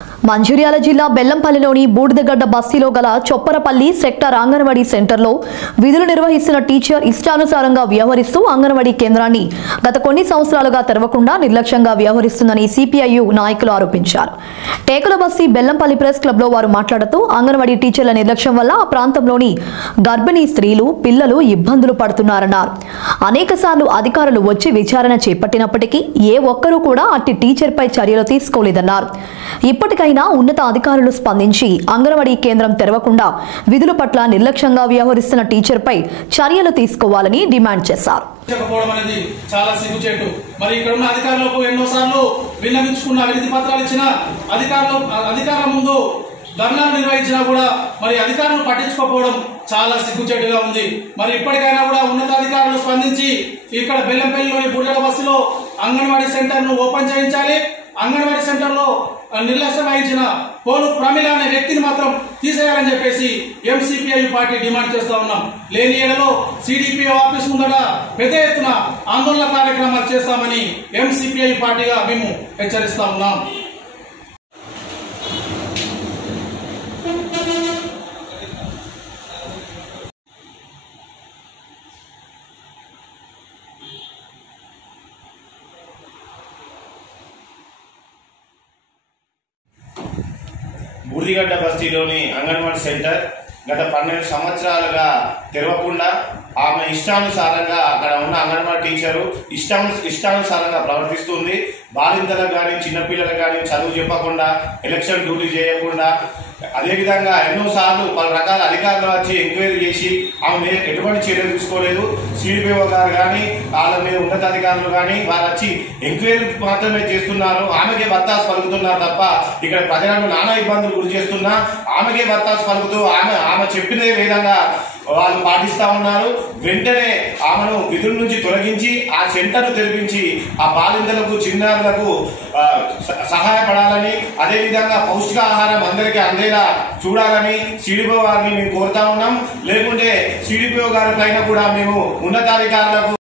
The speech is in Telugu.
మంచిర్యాల జిల్లా బెల్లంపల్లిలోని బూడిదగడ్డ బస్తీలో గల చొప్పరపల్లి సెక్టర్ అంగన్వాడీ సెంటర్లో విధులు నిర్వహిస్తున్న టీచర్ ఇష్టానుసారంగా వ్యవహరిస్తూ అంగన్వాడీ కేంద్రాన్ని గత కొన్ని సంవత్సరాలుగా తెరవకుండా నిర్లక్ష్యంగా వ్యవహరిస్తుందని సిపిఐయు నాయకులు ఆరోపించారు. టేకుల బస్తీ బెల్లంపల్లి ప్రెస్ క్లబ్లో వారు మాట్లాడుతూ అంగన్వాడీ టీచర్ల నిర్లక్ష్యం వల్ల ఆ ప్రాంతంలోని గర్భిణీ స్త్రీలు పిల్లలు ఇబ్బందులు పడుతున్నారన్నారు. అనేకసార్లు అధికారులు వచ్చి విచారణ చేపట్టినప్పటికీ ఏ ఒక్కరూ కూడా అట్టి టీచర్పై చర్యలు తీసుకోలేదన్నారు. ఇప్పటికైనా ఉన్నత అధికారులు స్పందించి అంగన్వాడీ కేంద్రం తెరవకుండా విధుల పట్ల నిర్లక్ష్యంగా వ్యవహరిస్తున్న టీచర్పై చర్యలు తీసుకోవాలని డిమాండ్ చేశారు. చాలా సిగ్గుచేటు. మరి ఇక్కడ ఉన్న అధికారులకు ఎన్నోసార్లు విన్నవించుకున్న వినతి పత్రాలు ఇచ్చిన అధికారుల ముందు ధర్నాలు నిర్వహించినా కూడా మరి అధికారులు పట్టించుకోకపోవడం చాలా సిగ్గుచేటుగా ఉంది. మరి ఇప్పటికైనా కూడా ఉన్నతాధికారులు స్పందించి ఇక్కడ బెల్లంపల్లిలోని బూడిదగడ్డ బస్సులో అంగన్వాడీ సెంటర్ ను ఓపెన్ చేయించాలి. అంగన్వాడీ సెంటర్ లో నిర్లక్ష్యం వహించిన పోలు ప్రమిళ అనే వ్యక్తిని మాత్రం తీసేయాలని చెప్పేసి ఎంసీపీఐ పార్టీ డిమాండ్ చేస్తా ఉన్నాం. లేని ఏడలో సిడిపిఓ ఆఫీస్ ముందట పెద్ద ఎత్తున ఆందోళన కార్యక్రమాలు చేస్తామని ఎంసీపీఐ పార్టీగా మేము హెచ్చరిస్తా ఉన్నాం. బూడిదగడ్డ బస్తీలోని అంగన్వాడీ సెంటర్ గత 12 సంవత్సరాలుగా తెరవకుండా ఆమె ఇష్టానుసారంగా అక్కడ ఉన్న అంగన్వాడీ టీచరు ఇష్టానుసారంగా ప్రవర్తిస్తుంది. బాలింతలకు కానీ చిన్నపిల్లలకు కానీ చదువు చెప్పకుండా ఎలక్షన్ డ్యూటీ చేయకుండా అదేవిధంగా ఎన్నోసార్లు పలు రకాల అధికారులు వచ్చి ఎంక్వైరీ చేసి ఆమె మీద ఎటువంటి చర్యలు తీసుకోలేదు. సిడిపిఓ గారు కానీ వాళ్ళ మీద ఉన్నతాధికారులు కానీ వారు వచ్చి ఎంక్వైరీ మాత్రమే చేస్తున్నారు. ఆమెకే బత్తాసు పలుకుతున్నారు తప్ప ఇక్కడ ప్రజలను నానా ఇబ్బందులు గురి చేస్తున్నా ఆమెకే బత్తాసు పలుకుతూ ఆమె చెప్పిన విధంగా వాళ్ళు పాటిస్తా ఉన్నారు. వెంటనే ఆమెను విధుల నుంచి తొలగించి ఆ సెంటర్ను తెరిపించి ఆ బాలింతలకు చిన్నారులకు సహాయపడాలని అదేవిధంగా పౌష్టికాహారం అందరికీ అందేలా చూడాలని సిడిపిఓ గారిని మేము కోరుతా ఉన్నాం. లేకుంటే సిడిపిఓ గారి పైన కూడా మేము ఉన్నతాధికారులకు